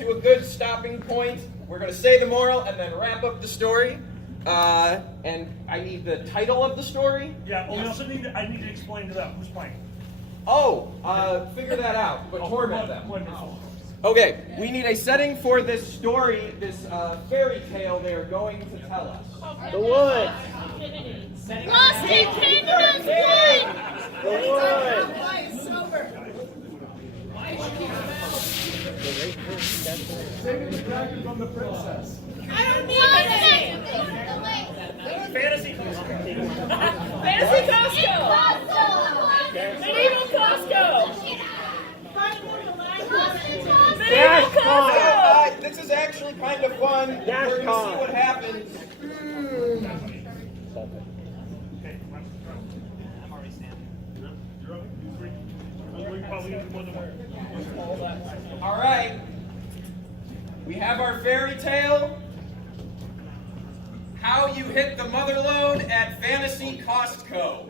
to a good stopping point. We're going to say the moral and then wrap up the story. And I need the title of the story. Yeah, well, we also I need to explain to them who's playing. Oh, figure that out, but torment them. Wonderful. Okay, we need a setting for this story, this fairy tale they are going to tell us. The woods. Lost in Canada's wood! The woods. Saving the dragon from the princess. I don't need anything! Fantasy Costco. Fantasy Costco! Medieval Costco! Medieval Costco! This is actually kind of fun. We're going to see what happens. Okay, I'm already standing. You're up. You free. We probably need more than one. All right. We have our fairy tale. How you hit the mother lode at Fantasy Costco.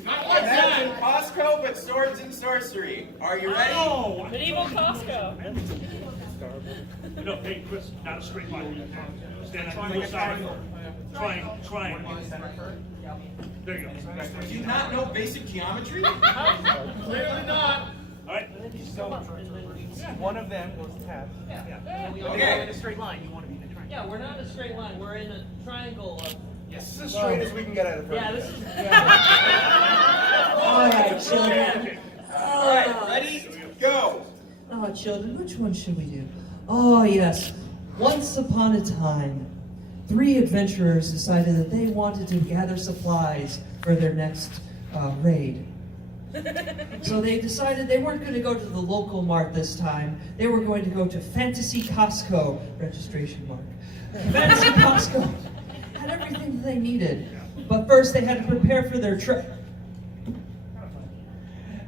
Imagine Costco, but swords and sorcery. Are you ready? Oh! Medieval Costco. No, hey, Chris, not a straight line. Stand on either side. Trying. There you go. Do you not know basic geometry? Clearly not. All right. One of them was tapped. Okay. In a straight line. You want to be in a triangle. Yeah, we're not in a straight line. We're in a triangle of... Yes. This is as straight as we can get out of her. Yeah, this is... All right, children. All right, ready? Go. Oh, children, which one should we do? Oh, yes. Once upon a time, 3 adventurers decided that they wanted to gather supplies for their next raid. So they decided they weren't going to go to the local mart this time. They were going to go to Fantasy Costco, registration mark. Fantasy Costco had everything that they needed. But first they had to prepare for their trip.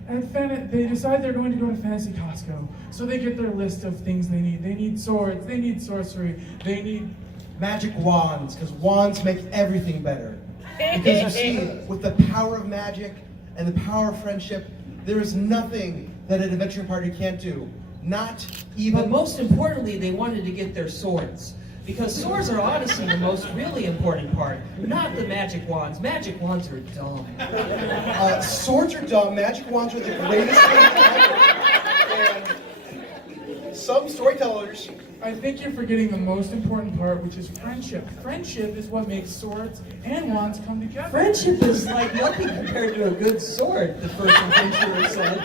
They decide they're going to go to Fantasy Costco, so they get their list of things they need. They need swords, they need sorcery, they need Magic wands, because wands make everything better. Because you see, with the power of magic and the power of friendship, there is nothing that an adventure party can't do. Not even... But most importantly, they wanted to get their swords. Because swords are honestly the most really important part, not the magic wands. Magic wands are dumb. Swords are dumb, magic wands are the greatest thing ever. And some storytellers... I think you're forgetting the most important part, which is friendship. Friendship is what makes swords and wands come together. Friendship is like nothing compared to a good sword, the first adventurer said.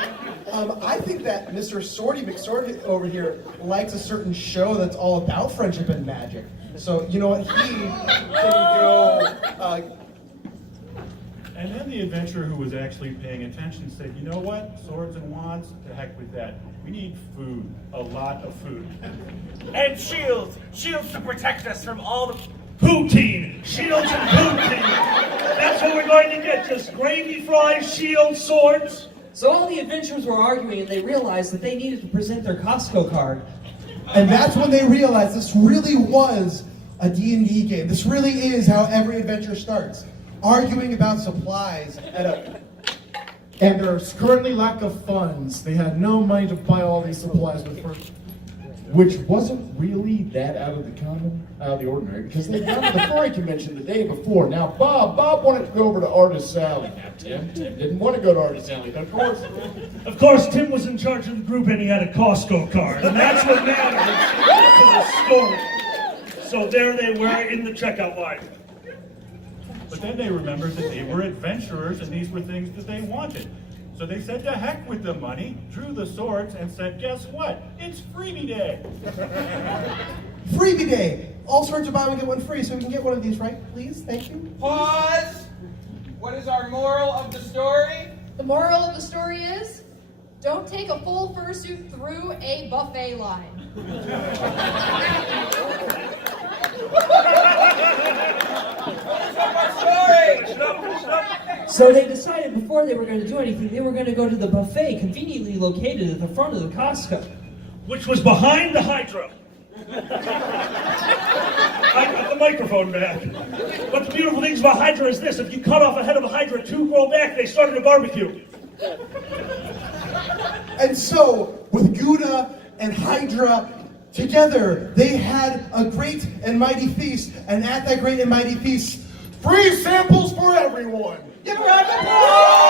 I think that Mr. Swordy McSword over here likes a certain show that's all about friendship and magic. So, you know what, he can go... And then the adventurer who was actually paying attention said, you know what, swords and wands, to heck with that. We need food, a lot of food. And shields to protect us from all the poutine. Shields and poutine. That's what we're going to get, just gravy fries, shields, swords. So all the adventurers were arguing and they realized that they needed to present their Costco card. And that's when they realized this really was a D&D game. This really is how every adventure starts. Arguing about supplies And there's currently lack of funds. They had no money to buy all these supplies with first. Which wasn't really that out of the ordinary, because they'd gone to the furry convention the day before. Now, Bob wanted to go over to Artist Alley. Now, Tim didn't want to go to Artist Alley, but Of course, Tim was in charge of the group and he had a Costco card, and that's what mattered to the story. So there they were in the checkout line. But then they remembered that they were adventurers and these were things that they wanted. So they said to heck with the money, drew the swords, and said, guess what? It's freebie day. Freebie day! All sorts of buy one get one free, so we can get one of these, right? Please, thank you. Pause. What is our moral of the story? The moral of the story is, don't take a full fursuit through a buffet line. So they decided before they were going to do anything, they were going to go to the buffet conveniently located at the front of the Costco. Which was behind the hydro. I got the microphone back. But the beautiful thing about hydra is this: if you cut off a head of a hydra, 2 grow back, they started a barbecue. And so, with Gouda and Hydra. Together, they had a great and mighty feast, and at that great and mighty feast, Free samples for everyone! give a round of applause!